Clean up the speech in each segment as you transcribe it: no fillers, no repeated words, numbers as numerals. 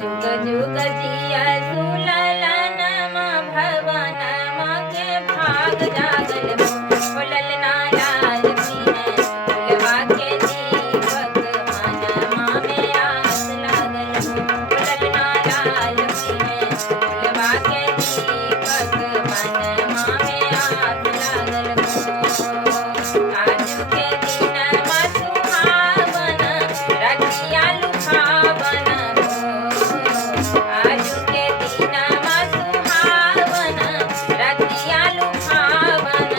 जुग जुग जिया सुललन भवन के भाग जागल हो बोलल ना लाल पीने फुलवा के दीपक मनमा में आस लागल हो बोलल ना लाल पीने फुलवा के दीपक मनमा में आस लागल हो आज के दिन सुहावन रखिया लुभावन आज के दिन सुहावन रतिया लुभावन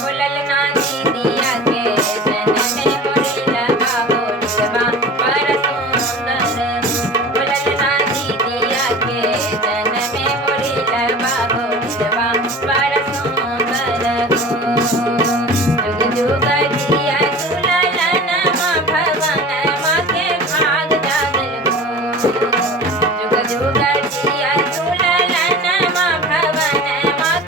बोलल ना दीदिया के जन में बोलिल बाबोलिबा पर सुंदर बोलल ना दीदिया के जन में बोलिल बाबोलिबा पर सुंदर जुग जुग जिया सुललन भवन के भाग जागल हो जुग जुग जिया सुललन भवन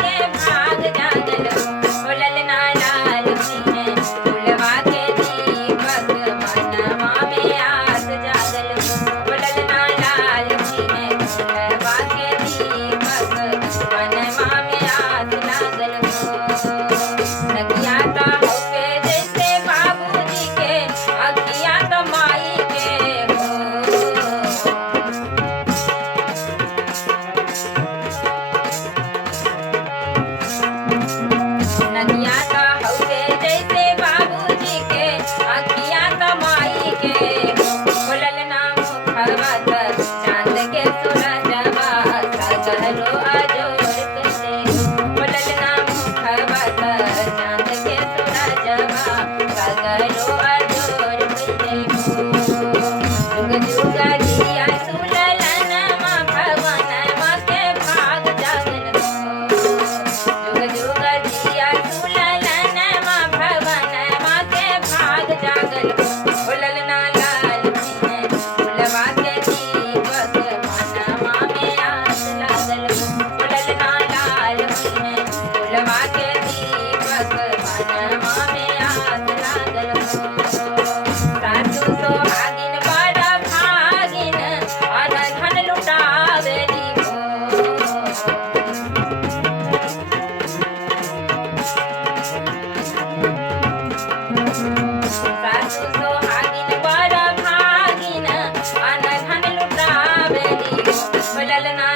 के भाग जागल हो बोलल ना लाल पीने फुलवा के दीपक मनमा में आस जागल हो बोलल ना लाल पीने फुलवा के दीपक मनमा में आस लागल हो नकिया तो होके जैसे बाबूजी के अखिया तो माई के हो नदिया का हौवे जैसे बाबूजी के अखिया तो माई के बोलल ना मुखवा त चांद के सूरजवा सगरो अजोर कैसे बोलल ना मुखवा त चांद के सूरजवा सगरो अजोर कैसे जुग जुग जिया सुललन भवन के भाग जागल हो जुग जुग जिया सुललन भवन के भाग जागल हो बोलल ना लाल पीने फुलवा के दीपक मनमा में आस लागल हो बोलल ना लाल पीने फुलवा के दीपक मनमा में आस लागल हो सासु सोहागिन बड़ भागिन अन धन लुटावेली हो सासु सोहागिन बड़ भागिन अन धन लुटावेली हो बोलल ना